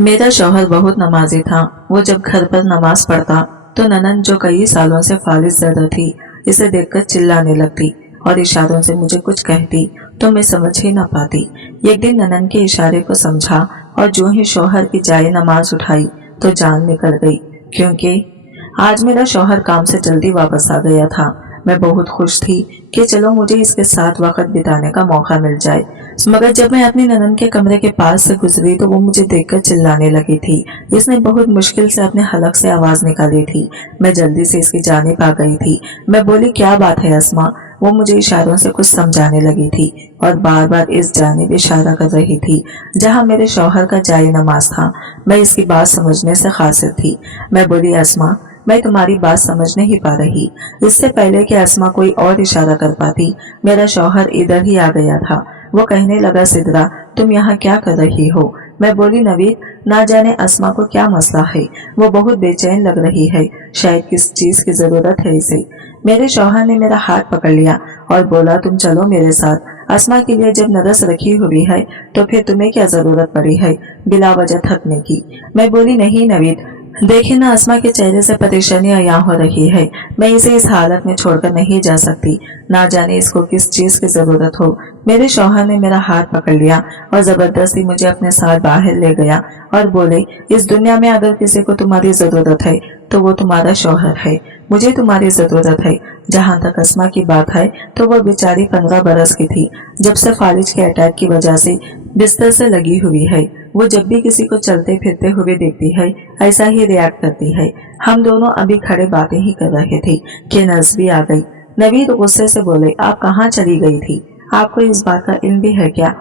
मेरा शौहर बहुत नमाजी था। वो जब घर पर नमाज पढ़ता तो ननन जो कई सालों से फालिज ज़दा थी इसे देखकर चिल्लाने लगती और इशारों से मुझे कुछ कहती तो मैं समझ ही न पाती। एक दिन ननन के इशारे को समझा और जो ही शौहर की जाए नमाज उठाई तो जान निकल गई, क्योंकि आज मेरा शौहर काम से जल्दी वापस आ गया था। मैं बहुत खुश थी कि चलो मुझे इसके साथ वक्त बिताने का मौका मिल जाए। मगर जब मैं अपनी ननन के कमरे के पास से गुजरी तो वो मुझे देखकर चिल्लाने लगी थी। इसने बहुत मुश्किल से अपने हलक से आवाज निकाली थी। मैं जल्दी से इसकी जानिब आ गई थी। मैं बोली, क्या बात है अस्मा? वो मुझे इशारों से कुछ समझाने लगी थी और बार बार इस जानिब इशारा कर रही थी जहाँ मेरे शौहर का जाए नमाज था। मैं इसकी बात समझने से कासिर थी। मैं बोली, अस्मा मैं तुम्हारी बात समझ नहीं पा रही। इससे पहले कि अस्मा कोई और इशारा कर पाती मेरा शौहर इधर ही आ गया था। वो कहने लगा, सिदरा तुम यहाँ क्या कर रही हो? मैं बोली, नवीद ना जाने अस्मा को क्या मसला है, वो बहुत बेचैन लग रही है, शायद किस चीज की जरूरत है इसे। मेरे शौहर ने मेरा हाथ पकड़ लिया और बोला, तुम चलो मेरे साथ। अस्मा के लिए जब नरस रखी हुई है तो फिर तुम्हें क्या जरूरत पड़ी है बिला वजह थकने की? मैं बोली, नहीं नवीद, देखिए ना अस्मा के चेहरे से परेशानी अया हो रही है। मैं इसे इस हालत में छोड़कर नहीं जा सकती, ना जाने इसको किस चीज की जरूरत हो। मेरे शौहर ने मेरा हाथ पकड़ लिया और जबरदस्ती मुझे अपने साथ बाहर ले गया और बोले, इस दुनिया में अगर किसी को तुम्हारी जरूरत है तो वो तुम्हारा शौहर है। मुझे तुम्हारी जरूरत है। जहाँ तक अस्मा की बात है तो वो बेचारी 15 बरस की थी जब से फालिज के अटैक की वजह से बिस्तर से लगी हुई है। वो जब भी किसी को चलते फिरते हुए देखती है ऐसा ही रिएक्ट करती है। हम दोनों अभी खड़े बातें ही कर रहे थे कि नर्स भी आ गई। नवीद गुस्से से बोले, आप कहाँ चली गई थी? आपको इस बात का इल्म भी है क्या?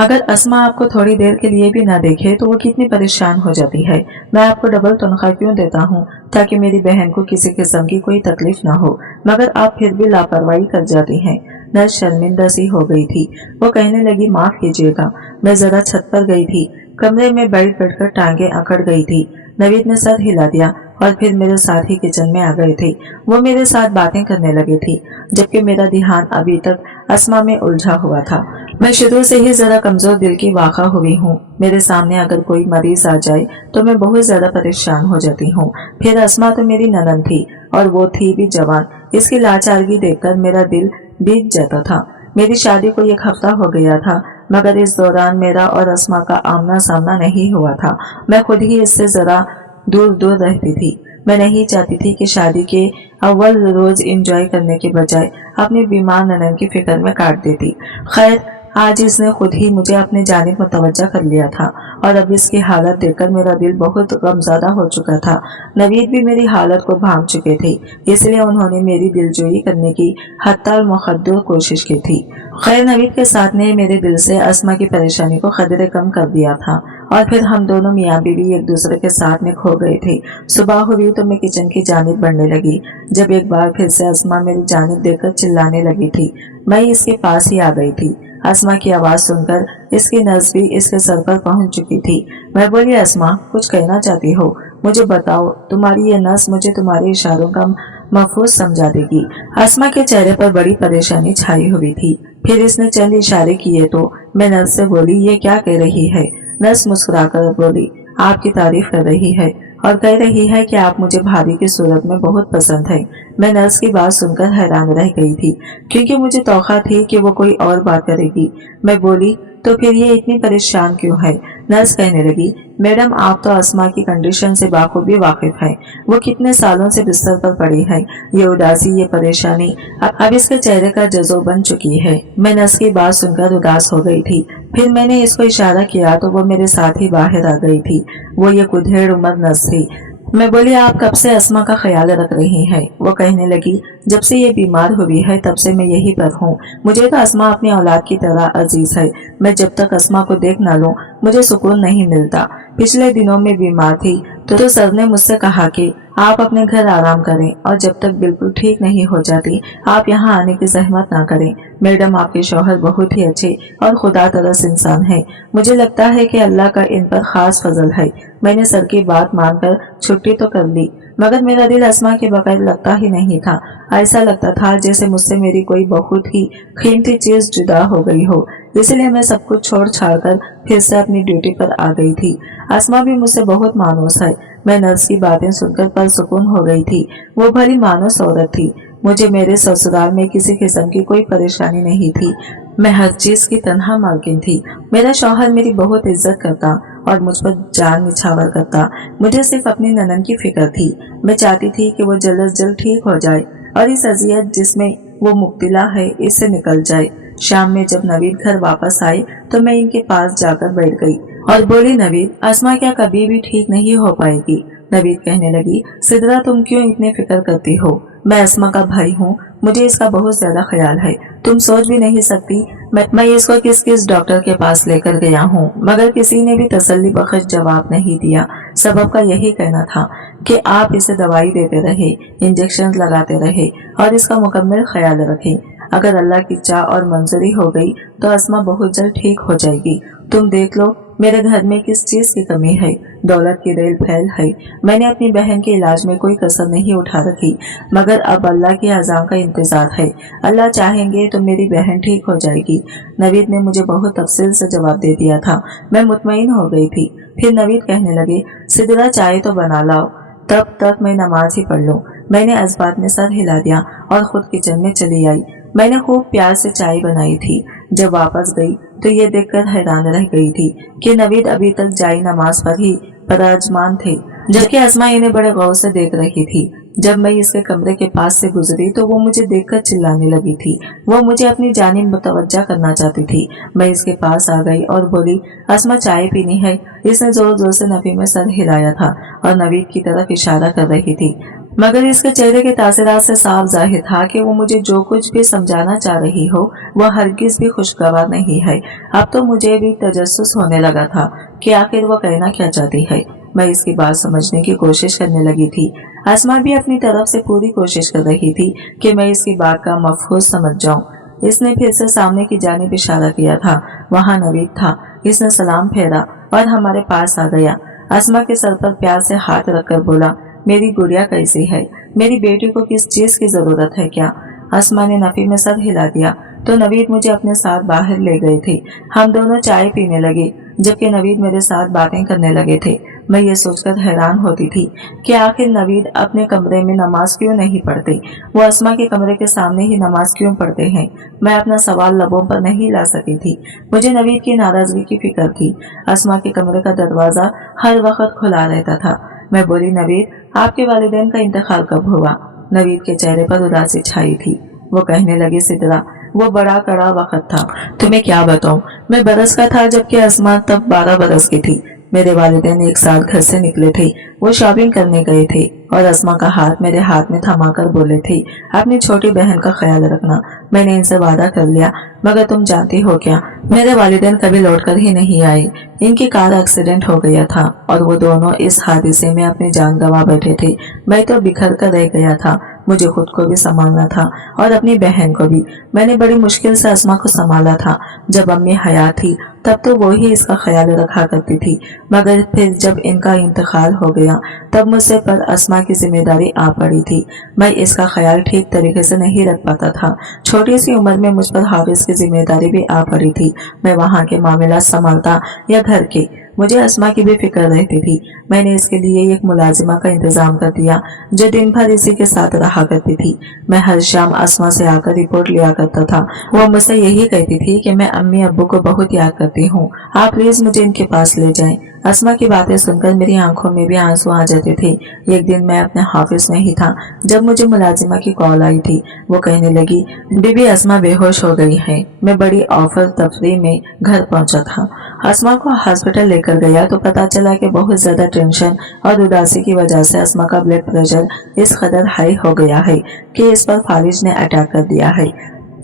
अगर अस्मा आपको थोड़ी देर के लिए भी ना देखे तो वो कितनी परेशान हो जाती है। मैं आपको डबल तनख्वाह क्यों देता हूँ ताकि मेरी बहन को किसी किस्म की कोई तकलीफ ना हो, मगर आप फिर भी लापरवाही कर जाती हैं। नर्स शर्मिंदा सी हो गई थी। वो कहने लगी, माफ कीजिएगा, मैं जरा छत पर गई थी। कमरे में बैठ कर टांगे अकड़ गई थी। नवीद ने सर हिला दिया और फिर मेरे साथ ही किचन में आ गए थे। वो मेरे साथ बातें करने लगे थे जबकि मेरा ध्यान अभी तक अस्मा में उलझा हुआ था। मैं शुरू से ही जरा कमजोर दिल की वाक़ा हुई हूँ। मेरे सामने अगर कोई मरीज आ जाए तो मैं बहुत ज्यादा परेशान हो जाती हूँ। फिर अस्मा तो मेरी ननद थी और वो थी भी जवान। इसकी लाचारगी देखकर मेरा दिल बीत जाता था। मेरी शादी को 1 हफ्ता हो गया था मगर इस दौरान मेरा और अस्मा का आमना सामना नहीं हुआ था। मैं खुद ही इससे जरा दूर दूर रहती थी। मैं नहीं चाहती थी कि शादी के अव्वल रोज एंजॉय करने के बजाय अपनी बीमार ननन की फिक्र में काट देती। खैर, आज इसने खुद ही मुझे अपने जानिब मुतवज्जा कर लिया था और अब इसकी हालत देखकर मेरा दिल बहुत गमज़दा हो चुका था। नवीद भी मेरी हालत को भांप चुके थे, इसलिए उन्होंने मेरी दिलजोई करने की हत्ता मुक़द्दर कोशिश की थी। खैर, नवीद के साथ ने मेरे दिल से अस्मा की परेशानी को कदरे कम कर दिया था और फिर हम दोनों मियाँ बीवी एक दूसरे के साथ में खो गए थे। सुबह हुई तो मैं किचन की जानिब बढ़ने लगी जब एक बार फिर से अस्मा मेरी जानिब देखकर चिल्लाने लगी थी। मैं इसके पास ही आ गई थी। अस्मा की आवाज सुनकर इसकी नस भी इसके सर पर पहुंच चुकी थी। मैं बोली, अस्मा कुछ कहना चाहती हो? मुझे बताओ, तुम्हारी ये नस मुझे तुम्हारे इशारों का महफूज समझा देगी। अस्मा के चेहरे पर बड़ी परेशानी छाई हुई थी। फिर इसने चंद इशारे किए तो मैं नर्स से बोली, ये क्या कह रही है? नर्स मुस्कुराकर बोली, आपकी तारीफ कर रही है और कह रही है कि आप मुझे भाभी की सूरत में बहुत पसंद है। मैं नर्स की बात सुनकर हैरान रह गई थी क्योंकि मुझे तौखा थी कि वो कोई और बात करेगी। मैं बोली, तो फिर ये इतनी परेशान क्यों है? नर्स कहने लगी, मैडम आप तो अस्मा की कंडीशन से बाखूबी वाकिफ हैं। वो कितने सालों से बिस्तर पर पड़ी है। ये उदासी, ये परेशानी अब इसके चेहरे का जज़ो बन चुकी है। मैं नर्स की बात सुनकर उदास हो गई थी। फिर मैंने इसको इशारा किया तो वो मेरे साथ ही बाहर आ गई थी। वो ये कुधेड़ उम्र नर्स थी। मैं बोली, आप कब से अस्मा का ख्याल रख रही हैं? वो कहने लगी, जब से ये बीमार हुई है तब से मैं यही पर हूँ। मुझे तो अस्मा अपनी औलाद की तरह अजीज है। मैं जब तक अस्मा को देख न लूं मुझे सुकून नहीं मिलता। पिछले दिनों में बीमार थी तो सर ने मुझसे कहा कि आप अपने घर आराम करें और जब तक बिल्कुल ठीक नहीं हो जाती आप यहाँ आने की जहमत ना करें। मैडम आपके शौहर बहुत ही अच्छे और खुदा तरस इंसान है। मुझे लगता है कि अल्लाह का इन पर खास फजल है। मैंने सर की बात मानकर छुट्टी तो कर ली मगर मेरा दिल अस्मा के बगैर लगता ही नहीं था। ऐसा लगता था जैसे मुझसे मेरी कोई बहुत ही कीमती चीज जुदा हो गई हो। इसलिए मैं सब कुछ छोड़ छाड़ कर फिर से अपनी ड्यूटी पर आ गई थी। आसमा भी मुझसे बहुत मानूस है। मैं नर्स की बातें सुनकर परसुकून हो गई थी। वो भली मानूस औरत थी। मुझे मेरे ससुराल में किसी किस्म की कोई परेशानी नहीं थी। मैं हर चीज की तनहा मालकिन थी। मेरा शौहर मेरी बहुत इज्जत करता और मुझ पर जान निछावर करता। मुझे सिर्फ अपनी ननन की फिक्र थी। मैं चाहती थी कि वो जल्द से जल्द ठीक हो जाए और इस अजियत जिसमें वो मुब्तला है इससे निकल जाए। शाम में जब नवीद घर वापस आए तो मैं इनके पास जाकर बैठ गई और बोली, नवीद, आसमा क्या कभी भी ठीक नहीं हो पाएगी? नवीद कहने लगी, सिद्रा, तुम क्यों इतनी फिक्र करती हो? मैं आसमा का भाई हूँ, मुझे इसका बहुत ज्यादा ख्याल है। तुम सोच भी नहीं सकती मैं इसको किस किस डॉक्टर के पास लेकर गया हूँ, मगर किसी ने भी तसल्ली बख्श जवाब नहीं दिया। सबब का यही कहना था कि आप इसे दवाई देते रहे, इंजेक्शन लगाते रहे और इसका मुकम्मल ख्याल रखें। अगर अल्लाह की चाह और मंजूरी हो गई तो आसमा बहुत जल्द ठीक हो जाएगी। तुम देख लो मेरे घर में किस चीज की कमी है। दौलत की रेल फैल है। मैंने अपनी बहन के इलाज में कोई कसर नहीं उठा रखी, मगर अब अल्लाह की अज़ां का इंतजार है। अल्लाह चाहेंगे तो मेरी बहन ठीक हो जाएगी। नवीद ने मुझे बहुत तफसील से जवाब दे दिया था। मैं मुतमईन हो गई थी। फिर नवीद कहने लगे, सिद्रा, चाय तो बना लाओ, तब तक मैं नमाज ही पढ़ लूं। मैंने इस बात में सर हिला दिया और खुद किचन में चली आई। मैंने खूब प्यार से चाय बनाई थी। जब वापस गई तो ये देखकर हैरान रह गई थी कि नवीद अभी तक जाई नमाज पर ही पराजमान थे, जबकि आसमा इन्हें बड़े गौर से देख रही थी। जब मैं इसके कमरे के पास से गुजरी तो वो मुझे देखकर चिल्लाने लगी थी। वो मुझे अपनी जानिब मुतवज्जा करना चाहती थी। मैं इसके पास आ गई और बोली, आसमा, चाय पीनी है? इसने जोर जोर से नफी में सर हिलाया था और नवीद की तरफ इशारा कर रही थी, मगर इसके चेहरे के तासरात से साफ जाहिर था कि वो मुझे जो कुछ भी समझाना चाह रही हो वह हरगिज भी खुशगवार नहीं है। अब तो मुझे भी तजस्सुस होने लगा था कि आखिर वो कहना क्या चाहती है। मैं इसकी बात समझने की कोशिश करने लगी थी। आसमा भी अपनी तरफ से पूरी कोशिश कर रही थी कि मैं इसकी बात का मफहूम समझ जाऊं। इसने फिर से सामने की जानिब इशारा किया था। वहाँ नवीद था। इसने सलाम फेरा और हमारे पास आ गया। आसमा के सर पर प्यार से हाथ रखकर बोला, मेरी गुड़िया कैसी है? मेरी बेटी को किस चीज की जरूरत है क्या? आसमा ने नफी में सर हिला दिया तो नवीद मुझे अपने साथ बाहर ले गए थे। हम दोनों चाय पीने लगे, जबकि नवीद मेरे साथ बातें करने लगे थे। मैं ये सोचकर हैरान होती थी कि आखिर नवीद अपने कमरे में नमाज क्यों नहीं पढ़ते, वो आसमा के कमरे के सामने ही नमाज क्यों पढ़ते हैं। मैं अपना सवाल लबों पर नहीं ला सकी थी। मुझे नवीद की नाराजगी की फिक्र थी। आसमा के कमरे का दरवाजा हर वक्त खुला रहता था। मैं बोली, नवीद, आपके वालिदैन का इंतकाल कब हुआ? नवीद के चेहरे पर उदासी छाई थी। वो कहने लगी, सिद्रा, वो बड़ा कड़ा वक्त था। तुम्हें क्या बताऊं, मैं बरस का था जबकि आसमा तब 12 बरस की थी। मेरे वालिदैन एक साथ घर से निकले थे। वो शॉपिंग करने गए थे और आसमा का हाथ मेरे हाथ में थमाकर बोले थे, अपनी छोटी बहन का ख्याल रखना। मैंने इनसे वादा कर लिया, मगर तुम जानती हो क्या, मेरे वालिदैन कभी लौटकर ही नहीं आए। इनकी कार एक्सीडेंट हो गया था और वो दोनों इस हादसे में अपनी जान गंवा बैठे थे। मैं तो बिखर कर रह गया था। मुझे खुद को भी संभालना था और अपनी बहन को भी। मैंने बड़ी मुश्किल से आसमा को संभाला था। जब अम्मी हयात थी तब तो वो ही इसका ख्याल रखा करती थी, मगर फिर जब इनका इंतकाल हो गया तब मुझसे पर आसमा की जिम्मेदारी आ पड़ी थी। मैं इसका ख्याल ठीक तरीके से नहीं रख पाता था। छोटी सी उम्र में मुझ पर हाफिज की जिम्मेदारी भी आ पड़ी थी। मैं वहाँ के मामला संभालता या घर के। मुझे आसमा की भी फिक्र रहती थी। मैंने इसके लिए एक मुलाजिमा का इंतजाम कर दिया जो दिन भर इसी के साथ रहा करती थी। मैं हर शाम आसमा से आकर रिपोर्ट लिया करता था। वो मुझसे यही कहती थी कि मैं अम्मी अब्बू को बहुत याद करती हूँ, आप प्लीज मुझे इनके पास ले जाएं। आसमा की बातें सुनकर मेरी आंखों में भी आंसू आ जाते थे। एक दिन मैं अपने ऑफिस में ही था जब मुझे मुलाजिमा की कॉल आई थी। वो कहने लगी, बीबी आसमा बेहोश हो गई है। मैं बड़ी ऑफर तफरी में घर पहुंचा था। आसमा को हॉस्पिटल लेकर गया तो पता चला कि बहुत ज्यादा टेंशन और उदासी की वजह से आसमा का ब्लड प्रेशर इस कदर हाई हो गया है कि इस पर फालिज ने अटैक कर दिया है।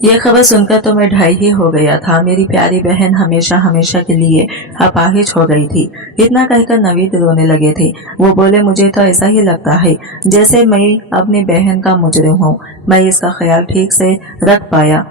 ये खबर सुनकर तो मैं ढाई ही हो गया था। मेरी प्यारी बहन हमेशा हमेशा के लिए अपाहिज हो गई थी। इतना कहकर नवीद रोने लगे थे। वो बोले, मुझे तो ऐसा ही लगता है जैसे मैं अपनी बहन का मुजरिम हूँ। मैं इसका ख्याल ठीक से रख पाया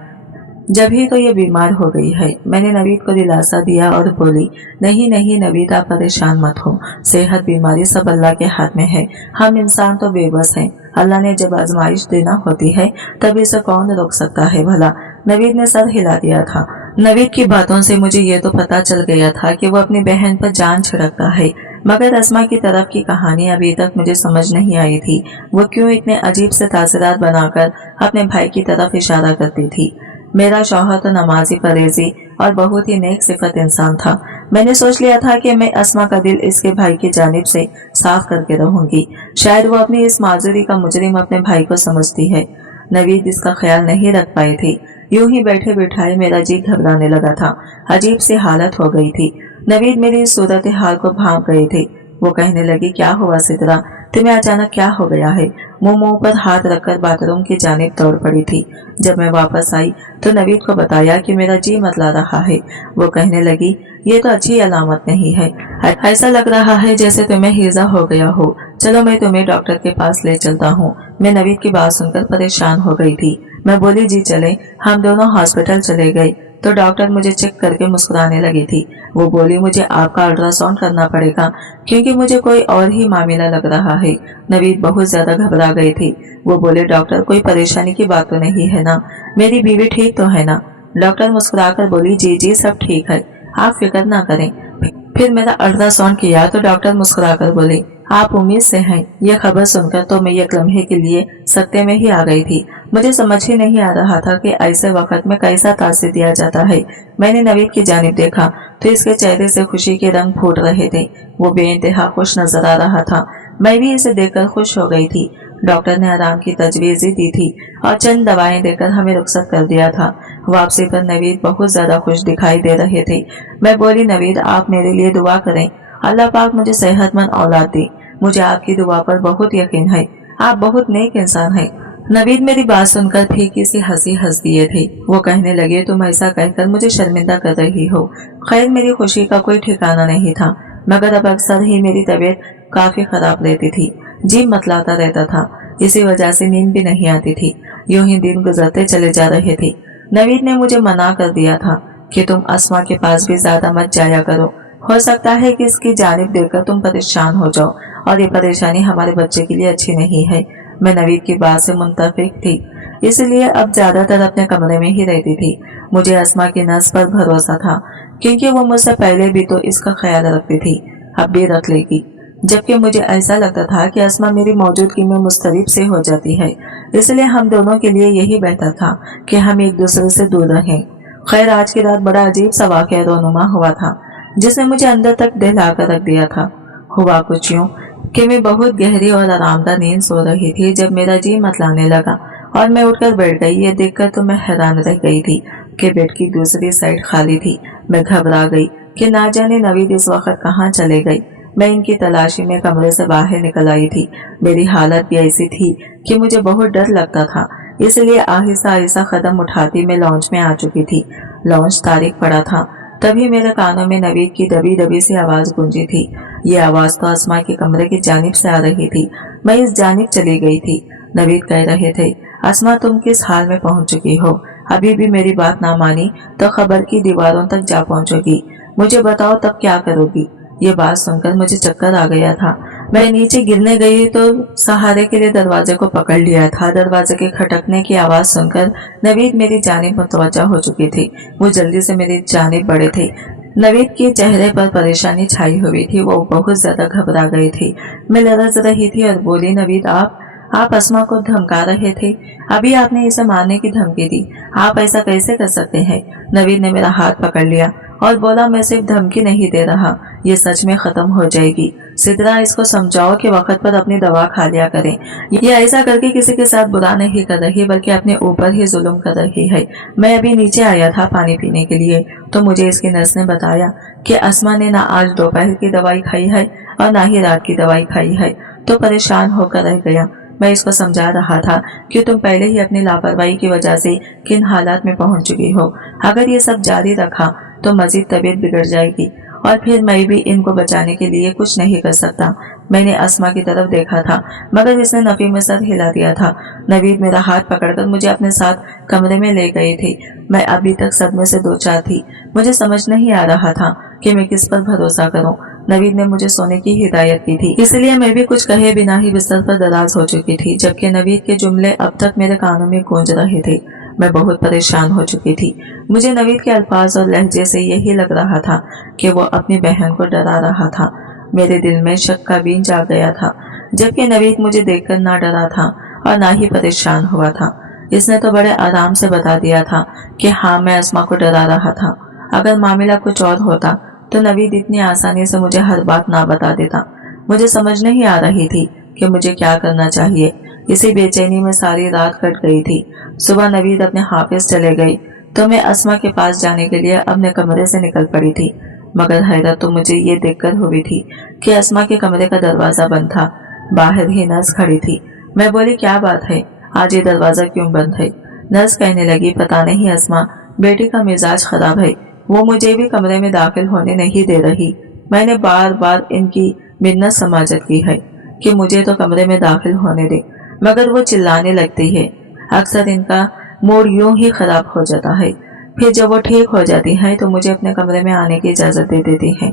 जब ही तो ये बीमार हो गई है। मैंने नवीद को दिलासा दिया और बोली, नहीं नहीं नवीद, आप परेशान मत हो। सेहत बीमारी सब अल्लाह के हाथ में है। हम इंसान तो बेबस हैं। अल्लाह ने जब आजमाइश देना होती है तब इसे कौन रोक सकता है भला। नवीद ने सर हिला दिया था। नवीद की बातों से मुझे ये तो पता चल गया था कि वो अपनी बहन पर जान छिड़कता है, मगर अस्मा की तरफ की कहानी अभी तक मुझे समझ नहीं आई थी। वो क्यों इतने अजीब से तासरात बनाकर अपने भाई की तरफ इशारा करती थी। मेरा शौहर तो नमाजी, परहेजी और बहुत ही नेक सिफत इंसान था। मैंने सोच लिया था कि मैं अस्मा का दिल इसके भाई की जानिब से साफ करके रहूंगी। शायद वो अपनी इस माजूरी का मुजरिम अपने भाई को समझती है। नवीद इसका ख्याल नहीं रख पाए थे। यूं ही बैठे बिठाए मेरा जी घबराने लगा था। अजीब सी हालत हो गई थी। नवीद मेरी इस सूरत हाल को भांप गए थे। वो कहने लगी, क्या हुआ सिद्रा, तुम्हें अचानक क्या हो गया है। मुंह पर हाथ रखकर बाथरूम की जानिब दौड़ पड़ी थी। जब मैं वापस आई तो नवीद को बताया कि मेरा जी मतला रहा है। वो कहने लगी, ये तो अच्छी अलामत नहीं है। ऐसा लग रहा है जैसे तुम्हें हीजा हो गया हो। चलो मैं तुम्हें डॉक्टर के पास ले चलता हूँ। मैं नवीद की बात सुनकर परेशान हो गई थी। मैं बोली, जी चले। हम दोनों हॉस्पिटल चले गए तो डॉक्टर मुझे चेक करके मुस्कुराने लगी थी। वो बोली, मुझे आपका अल्ट्रासाउंड करना पड़ेगा क्योंकि मुझे कोई और ही मामला लग रहा है। नवीद बहुत ज्यादा घबरा गए थे। वो बोले, डॉक्टर कोई परेशानी की बात तो नहीं है ना, मेरी बीवी ठीक तो है ना। डॉक्टर मुस्कुराकर बोली, जी जी सब ठीक है, आप फिक्र ना करें। फिर मेरा अल्ट्रासाउंड किया तो डॉक्टर मुस्कुराकर बोले, आप उम्मीद से हैं। यह खबर सुनकर तो मैं एक लम्हे के लिए सत्ते में ही आ गई थी। मुझे समझ ही नहीं आ रहा था कि ऐसे वक्त में कैसा तासीर दिया जाता है। मैंने नवीद की जानिब देखा तो इसके चेहरे से खुशी के रंग फूट रहे थे। वो बेइंतहा खुश नजर आ रहा था। मैं भी इसे देखकर खुश हो गई थी। डॉक्टर ने आराम की तजवीज़ दी थी और चंद दवाएं देकर हमें रुखसत कर दिया था। वापसी पर नवीद बहुत ज्यादा खुश दिखाई दे रहे थे। मैं बोली, नवीद आप मेरे लिए दुआ करें, अल्लाह पाक मुझे सेहतमंद औलाद दे। मुझे आपकी दुआ पर बहुत यकीन है, आप बहुत नेक इंसान हैं। नवीद मेरी बात सुनकर फीकी सी हंसी हंस दिए थे। वो कहने लगे, तुम ऐसा कहकर मुझे शर्मिंदा कर रही हो। खैर मेरी खुशी का कोई ठिकाना नहीं था, मगर अब अक्सर ही मेरी तबीयत काफी खराब रहती थी। जी मतलाता रहता था, इसी वजह से नींद भी नहीं आती थी। यूं ही दिन गुजरते चले जा रहे थे। नवीद ने मुझे मना कर दिया था कि तुम अस्मा के पास भी ज्यादा मत जाया करो। हो सकता है कि इसकी जानिब देखकर तुम परेशान हो जाओ और ये परेशानी हमारे बच्चे के लिए अच्छी नहीं है। मैं नवीद की बात से मुंतफिक थी, इसलिए अब ज्यादातर अपने कमरे में ही रहती थी। मुझे अस्मा की नस पर भरोसा था क्योंकि वो मुझसे पहले भी तो इसका ख्याल रखती थी, अब भी रख लेगी। जबकि मुझे ऐसा लगता था कि अस्मा मेरी मौजूदगी में मुस्तरिब से हो जाती है, इसलिए हम दोनों के लिए यही बेहतर था कि हम एक दूसरे से दूर रहें। खैर आज की रात बड़ा अजीब सा वाक़या रोनुमा हुआ था जिसने मुझे अंदर तक दहला कर रख दिया था। हुआ कुछ यूं कि मैं बहुत गहरी और आरामदार नींद सो रही थी जब मेरा जी मतलाने लगा और मैं उठकर बैठ गई। ये देखकर तो मैं हैरान रह गई थी कि बेड की दूसरी साइड खाली थी। मैं घबरा गई कि ना जाने नवीद इस वक्त कहाँ चले गए। मैं इनकी तलाशी में कमरे से बाहर निकल आई थी। मेरी हालत भी ऐसी थी कि मुझे बहुत डर लगता था, इसलिए आहिस्ता आहिस्ता कदम उठाती मैं लॉन्च में आ चुकी थी। लॉन्च तारीख पड़ा था, तभी मेरे कानों में नवीद की दबी दबी सी आवाज गूंजी थी। ये आवाज तो अस्मा के कमरे की जानिब से आ रही थी। मैं इस जानिब चली गई थी। नवीद कह रहे थे, अस्मा तुम किस हाल में पहुंच चुकी हो, अभी भी मेरी बात ना मानी तो खबर की दीवारों तक जा पहुंचोगी। मुझे बताओ तब क्या करोगी। ये बात सुनकर मुझे चक्कर आ गया था। मैं नीचे गिरने गई तो सहारे के लिए दरवाजे को पकड़ लिया था। दरवाजे के खटकने की आवाज सुनकर नवीद मेरी जानिब मुतवज्जा हो चुकी थी। वो जल्दी से मेरी जानिब बढ़े थे। नवीद के चेहरे पर परेशानी छाई हुई थी। वो बहुत ज्यादा घबरा गए थे। मैं लरज रही थी और बोली, नवीद आप अस्मा को धमका रहे थे, अभी आपने इसे मारने की धमकी दी, आप ऐसा कैसे कर सकते हैं। नवीद ने मेरा हाथ पकड़ लिया और बोला, मैं सिर्फ धमकी नहीं दे रहा, ये सच में खत्म हो जाएगी। सिद्रा इसको समझाओ कि वक्त पर अपनी दवा खा लिया करें। ये ऐसा करके किसी के साथ बुरा नहीं कर रही बल्कि अपने ऊपर ही जुल्म कर रही है। मैं अभी नीचे आया था पानी पीने के लिए तो मुझे इसकी नर्स ने बताया कि अस्मा ने ना आज दोपहर की दवाई खाई है और ना ही रात की दवाई खाई है, तो परेशान होकर रह गया। मैं इसको समझा रहा था कि तुम पहले ही अपनी लापरवाही की वजह से किन हालात में पहुंच चुकी हो। अगर ये सब जारी रखा तो मजीद तबीयत बिगड़ जाएगी और फिर मैं भी इनको बचाने के लिए कुछ नहीं कर सकता। मैंने अस्मा की तरफ देखा था मगर इसने नफी में सर हिला दिया था। नवीद मेरा हाथ पकड़कर मुझे अपने साथ कमरे में ले गए थे। मैं अभी तक सदमे से दो चार थी। मुझे समझ नहीं आ रहा था कि मैं किस पर भरोसा करूं। नवीद ने मुझे सोने की हिदायत की थी, इसलिए मैं भी कुछ कहे बिना ही बिस्तर पर दराज हो चुकी थी, जबकि नवीद के जुमले अब तक मेरे कानों में गूंज रहे थे। मैं बहुत परेशान हो चुकी थी। मुझे नवीद के अल्फाज और लहजे से यही लग रहा था कि वो अपनी बहन को डरा रहा था। मेरे दिल में शक का बीज जाग गया था, जबकि नवीद मुझे देखकर ना डरा था और ना ही परेशान हुआ था। इसने तो बड़े आराम से बता दिया था कि हाँ, मैं अस्मा को डरा रहा था। अगर मामला कुछ और होता तो नवीद इतनी आसानी से मुझे हर बात ना बता देता। मुझे समझ नहीं आ रही थी कि मुझे क्या करना चाहिए। इसी बेचैनी में सारी रात कट गई थी। सुबह नवीद अपने हाफिज चले गए तो मैं अस्मा के पास जाने के लिए अपने कमरे से निकल पड़ी थी। मगर हैरत तो मुझे ये देखकर हुई थी कि अस्मा के कमरे का दरवाजा बंद था। बाहर ही नर्स खड़ी थी। मैं बोली, क्या बात है, आज ये दरवाजा क्यों बंद है? नर्स कहने लगी, पता नहीं अस्मा, बेटी का मिजाज खराब है, वो मुझे भी कमरे में दाखिल होने नहीं दे रही। मैंने बार बार इनकी मिन्नत समाजत की है कि मुझे तो कमरे में दाखिल होने दे, मगर वो चिल्लाने लगती है। अक्सर इनका मूड यूं ही खराब हो जाता है, फिर जब वो ठीक हो जाती है तो मुझे अपने कमरे में आने की इजाजत दे देती है।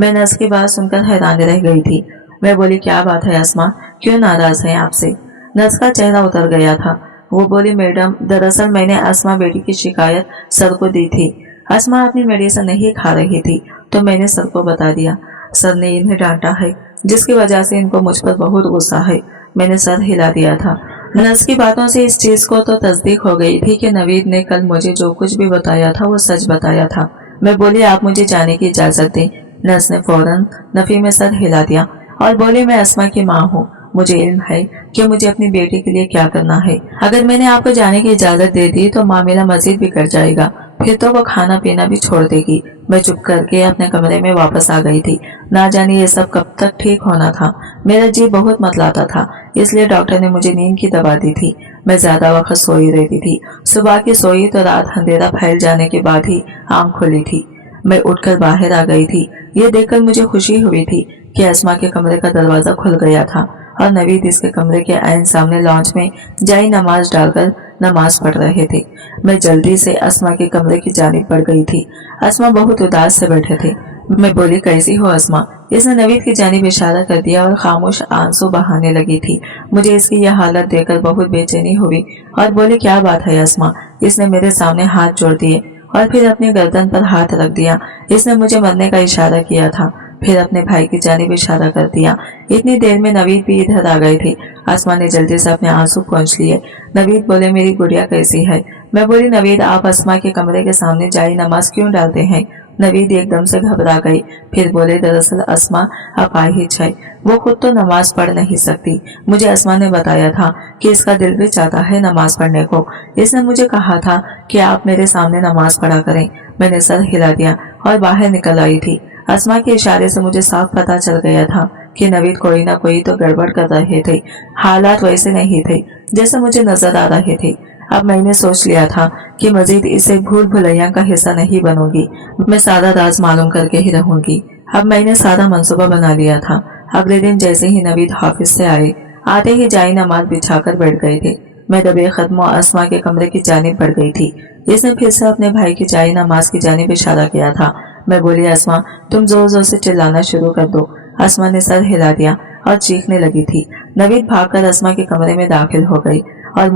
मैं नर्स की बात सुनकर हैरान रह गई थी। मैं बोली, क्या बात है अस्मा, क्यों नाराज है आपसे? नर्स का चेहरा उतर गया था। वो बोली, मैडम, दरअसल मैंने अस्मा बेटी की शिकायत सर को दी थी। अस्मा अपनी मेडिसिन नहीं खा रही थी तो मैंने सर को बता दिया। सर ने इन्हें डांटा है, जिसकी वजह से इनको मुझ पर बहुत गुस्सा है। मैंने सर हिला दिया था। नर्स की बातों से इस चीज को तो तस्दीक हो गई थी कि नवीद ने कल मुझे जो कुछ भी बताया था वो सच बताया था। मैं बोली, आप मुझे जाने की इजाजत दें। नर्स ने फौरन नफी में सर हिला दिया और बोली, मैं अस्मा की माँ हूँ, मुझे इल्म है कि मुझे अपनी बेटी के लिए क्या करना है। अगर मैंने आपको जाने की इजाजत दे दी तो मामला मजीद बिगड़ जाएगा, फिर तो वो खाना पीना भी छोड़ देगी। मैं चुप करके अपने कमरे में वापस आ गई थी। ना जाने ये सब कब तक ठीक होना था। मेरा जी बहुत मतलाता था, इसलिए डॉक्टर ने मुझे नींद की दवा दी थी। मैं ज्यादा वक्त सोई रहती थी। सुबह की सोई तो रात अंधेरा फैल जाने के बाद ही आंख खुली थी। मैं उठकर बाहर आ गई थी। ये देखकर मुझे खुशी हुई थी कि अस्मा के कमरे का दरवाजा खुल गया था और नवीद इसके कमरे के ऐन सामने लॉन्च में जाई नमाज डालकर नमाज पढ़ रहे थे। मैं जल्दी से अस्मा के कमरे की जानिब बढ़ गई थी। अस्मा बहुत उदास से बैठे थे। मैं बोली, कैसी हो अस्मा? इसने नवीद की जानिब इशारा कर दिया और खामोश आंसू बहाने लगी थी। मुझे इसकी यह हालत देखकर बहुत बेचैनी हुई और बोली, क्या बात है अस्मा? इसने मेरे सामने हाथ जोड़ दिए और फिर अपनी गर्दन पर हाथ रख दिया। इसने मुझे मरने का इशारा किया था, फिर अपने भाई की जानिब इशारा कर दिया। इतनी देर में नवीद भी इधर आ गए थे। आसमा ने जल्दी से अपने आंसू पोंछ लिए। नवीद बोले, मेरी गुड़िया कैसी है? मैं बोली, नवीद, आप अस्मा के कमरे के सामने जाई नमाज क्यों डालते हैं? नवीद एकदम से घबरा गई। फिर बोले, दरअसल अस्मा अपाहिज है, वो खुद तो नमाज पढ़ नहीं सकती। मुझे अस्मा ने बताया था कि इसका दिल भी चाहता है नमाज पढ़ने को। इसने मुझे कहा था कि आप मेरे सामने नमाज पढ़ा करें। मैंने सर हिला दिया और बाहर निकल आई थी। अस्मा के इशारे से मुझे साफ पता चल गया था कि नवीद कोई ना कोई तो गड़बड़ कर रहे थे। हालात वैसे नहीं थे जैसे मुझे नजर आ रहे थे। अब मैंने सोच लिया था कि मजीद इसे भूल भुलैया का हिस्सा नहीं बनूंगी। मैं सारा राज मालूम करके ही रहूंगी। अब मैंने सारा मंसूबा बना लिया था। अगले दिन जैसे ही नवीद ऑफिस से आए, आते ही जाई नमाज बिछाकर बैठ गए थे। मैं दबे कदमों अस्मा के कमरे की जानिब बढ़ गई थी। इसने फिर से अपने भाई की जाई नमाज की जानिब इशारा किया था। मैं बोली, अस्मा, तुम जोर जोर से चिल्लाना शुरू कर दो। अस्मा ने सर हिला दिया और चीखने लगी थी। नवीद भागकर अस्मा के कमरे में दाखिल हो गई और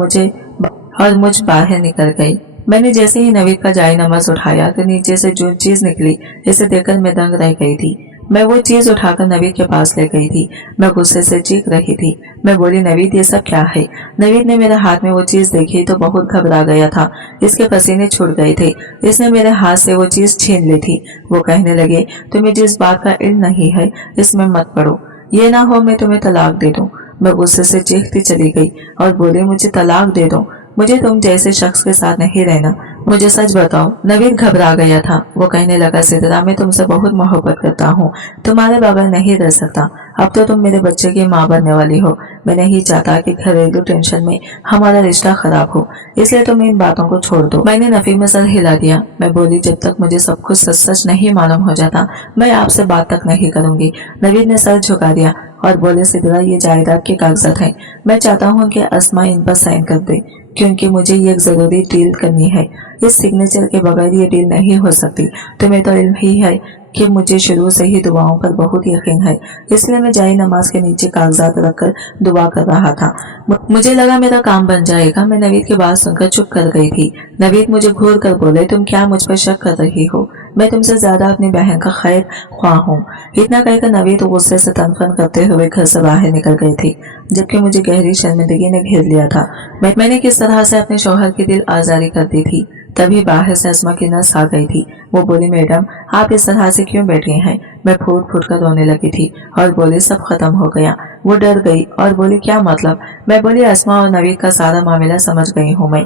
मुझ बाहर निकल गई। मैंने जैसे ही नवीद का जाई नमाज उठाया तो नीचे से जो चीज निकली, इसे देखकर मैं दंग रह गई थी। मैं वो चीज उठाकर नवीद के पास ले गई थी। मैं गुस्से से चीख रही थी। मैं बोली, नवीद, ये सब क्या है? नवीद ने मेरे हाथ में वो चीज देखी तो बहुत घबरा गया था। इसके पसीने छूट गए थे। इसने मेरे हाथ से वो चीज छीन ली थी। वो कहने लगे, तुम्हें जिस बात का इल्म नहीं है इसमें मत पड़ो, ये ना हो मैं तुम्हें तलाक दे दूं। मैं गुस्से से चीखती चली गई और बोली, मुझे तलाक दे दो, मुझे तुम जैसे शख्स के साथ नहीं रहना। मुझे सच बताओ। नवीद घबरा गया था। वो कहने लगा, सिद्रा, मैं तुमसे बहुत मोहब्बत करता हूँ, तुम्हारे बगैर नहीं रह सकता। अब तो तुम मेरे बच्चे की माँ बनने वाली हो। मैं नहीं चाहता कि घरेलू टेंशन में हमारा रिश्ता खराब हो, इसलिए तुम इन बातों को छोड़ दो। मैंने नफी में सर हिला दिया। मैं बोली, जब तक मुझे सब कुछ सच सच नहीं मालूम हो जाता मैं आपसे बात तक नहीं करूंगी। नवीद ने सर झुका दिया और बोले, सिद्रा, ये जायदाद के कागजात हैं। मैं चाहता हूँ कि अस्मा इन पर साइन कर दे, क्योंकि मुझे ये एक जरूरी डील करनी है। इस सिग्नेचर के बगैर ये डील नहीं हो सकती। तुम्हें तो इल्म ही है कि मुझे शुरू से ही दुआओं पर बहुत यकीन है, इसलिए मैं जाई नमाज के नीचे कागजात रखकर दुआ कर रहा था। मुझे लगा मेरा काम बन जाएगा। मैं नवीद की बात सुनकर चुप कर गई थी। नवीद मुझे घूर कर बोले, तुम क्या मुझ पर शक कर रही हो? मैं तुमसे ज्यादा अपनी बहन का खैर ख्वाह हूँ। इतना कहकर नवीद गुस्से से तनफन करते हुए घर से बाहर निकल गए थे, जबकि मुझे गहरी शर्मिंदगी ने घेर लिया था। मैंने किस तरह से अपने शौहर की दिल आजारी कर दी थी। तभी बाहर से अस्मा की नर्स आ गई थी। वो बोली, मैडम आप इस तरह से क्यों बैठी हैं? मैं फूट फूट कर रोने लगी थी और बोली, सब खत्म हो गया। वो डर गई और बोली, क्या मतलब? मैं बोली, अस्मा और नवीद का सारा मामला समझ गई हूँ मैं।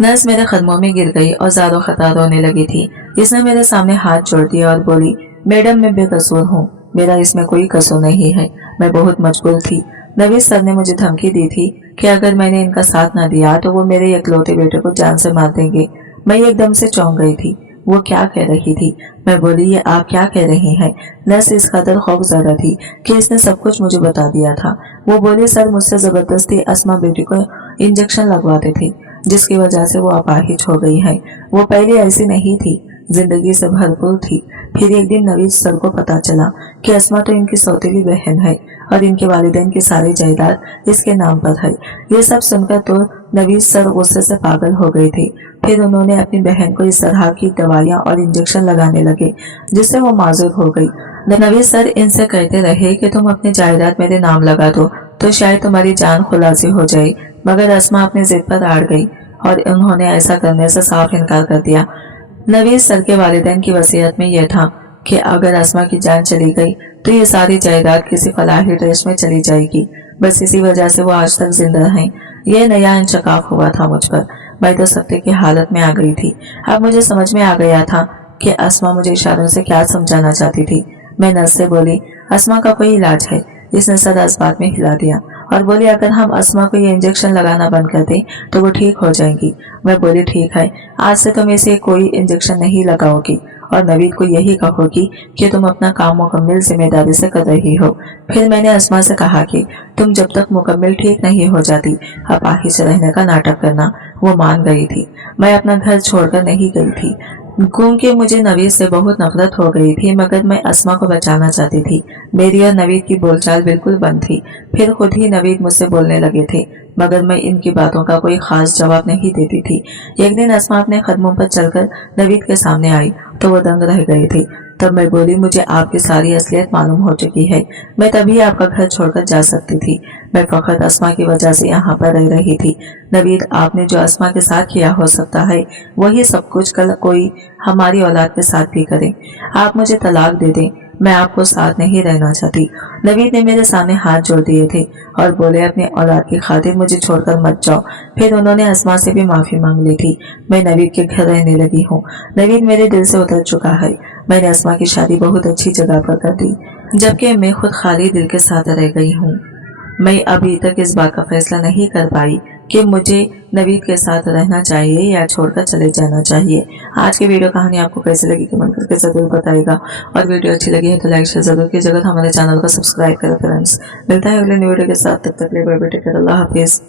नर्स मेरे कदमों में गिर गई और ज़ारो खतरा रोने लगी थी। इसने मेरे सामने हाथ जोड़ दिया और बोली, मैडम मैं बेकसूर हूँ, मेरा इसमें कोई कसूर नहीं है, मैं बहुत मजबूर थी। नवीद सर ने मुझे धमकी दी थी कि अगर मैंने इनका साथ न दिया तो वो मेरे इकलौते बेटे को जान से मार देंगे। मैं एकदम से चौंक गई थी। वो क्या कह रही थी? मैं बोली, ये आप क्या कह रही हैं? नर्स इस कदर खौफजदा थी कि इसने सब कुछ मुझे बता दिया था। वो बोली, सर मुझसे जबरदस्ती अस्मा बेटी को इंजेक्शन लगवाते थे, जिसकी वजह से वो अपाहिज हो गई है। वो पहले ऐसी नहीं थी, जिंदगी से भरपूर थी। फिर एक दिन नवीद सर को पता चला कि अस्मा तो इनकी सौतेली बहन है और इनके वालिदैन की सारी जायदाद इसके नाम पर है। ये सब सुनकर तो नवीद सर गुस्से से पागल हो गए थे। फिर उन्होंने अपनी बहन को इस तरह की दवाइयां और इंजेक्शन लगाने लगे, जिससे वो माजूर हो गई। नवीद सर इनसे कहते रहे कि तुम अपनी जायदाद मेरे नाम लगा दो तो शायद तुम्हारी जान खुलासी हो जाए, मगर अस्मा अपनी जिद पर अड़ गई और उन्होंने ऐसा करने से साफ इनकार कर दिया। नवीद सर के वालिदैन की वसीयत में यह था कि अगर अस्मा की जान चली गई तो ये सारी जायदाद किसी फलाही ट्रस्ट में चली जाएगी। बस इसी वजह से वो आज तक जिंदा हैं। यह नया इंशकाफ हुआ था मुझ पर। मैं तो सत्य की हालत में आ गई थी। अब मुझे समझ में आ गया था कि अस्मा मुझे इशारों से क्या समझाना चाहती थी। मैं नर्स से बोली, अस्मा का कोई इलाज है? इसने सर इस बात में हिला दिया और बोली, अगर हम अस्मा को ये इंजेक्शन लगाना बंद कर दें तो वो ठीक हो जाएंगी। मैं बोली, ठीक है, आज से तुम इसे कोई इंजेक्शन नहीं लगाओगी और नवीद को यही कहोगी कि तुम अपना काम मुकम्मल जिम्मेदारी से कर रही हो। फिर मैंने अस्मा से कहा कि तुम जब तक मुकम्मल ठीक नहीं हो जाती अपाहिज रहने का नाटक करना। वो मान गई थी। मैं अपना घर छोड़कर नहीं गई थी, क्योंकि मुझे नवीद से बहुत नफरत हो गई थी, मगर मैं अस्मा को बचाना चाहती थी। मेरी और नवीद की बोलचाल बिल्कुल बंद थी। फिर खुद ही नवीद मुझसे बोलने लगे थे, मगर मैं इनकी बातों का कोई खास जवाब नहीं देती थी। एक दिन अस्मा अपने कदमों पर चलकर नवीद के सामने आई तो वो दंग रह गए थे। तब मैं बोली, मुझे आपकी सारी असलियत मालूम हो चुकी है, मैं तभी आपका घर छोड़कर जा सकती थी। मैं फकत अस्मा की वजह से यहाँ पर रह रही थी। नवीद, आपने जो अस्मा के साथ किया हो सकता है वही सब कुछ कल कोई हमारी औलाद के साथ भी करे। आप मुझे तलाक दे दें, मैं आपको साथ नहीं रहना चाहती। नवीद ने मेरे सामने हाथ जोड़ दिए थे और बोले, अपने औलाद की खातिर मुझे छोड़कर मत जाओ। फिर उन्होंने अस्मा से भी माफी मांग ली थी। मैं नवीद के घर रहने लगी हूँ। नवीद मेरे दिल से उतर चुका है। मैंने अस्मा की शादी बहुत अच्छी जगह पर कर दी, जबकि मैं खुद खाली दिल के साथ रह गई हूँ। मैं अभी तक इस बात का फैसला नहीं कर पाई कि मुझे नवीद के साथ रहना चाहिए या छोड़कर चले जाना चाहिए। आज की वीडियो कहानी आपको कैसी लगी कमेंट करके जरूर बताइएगा, और वीडियो अच्छी लगी है तो लाइक शेयर जरूर कीजिएगा। हमारे चैनल को सब्सक्राइब करें फ्रेंड्स। मिलता है अगले वीडियो के साथ, तब तक के लिए बाय बाय, टेक केयर, अल्लाह हाफिज।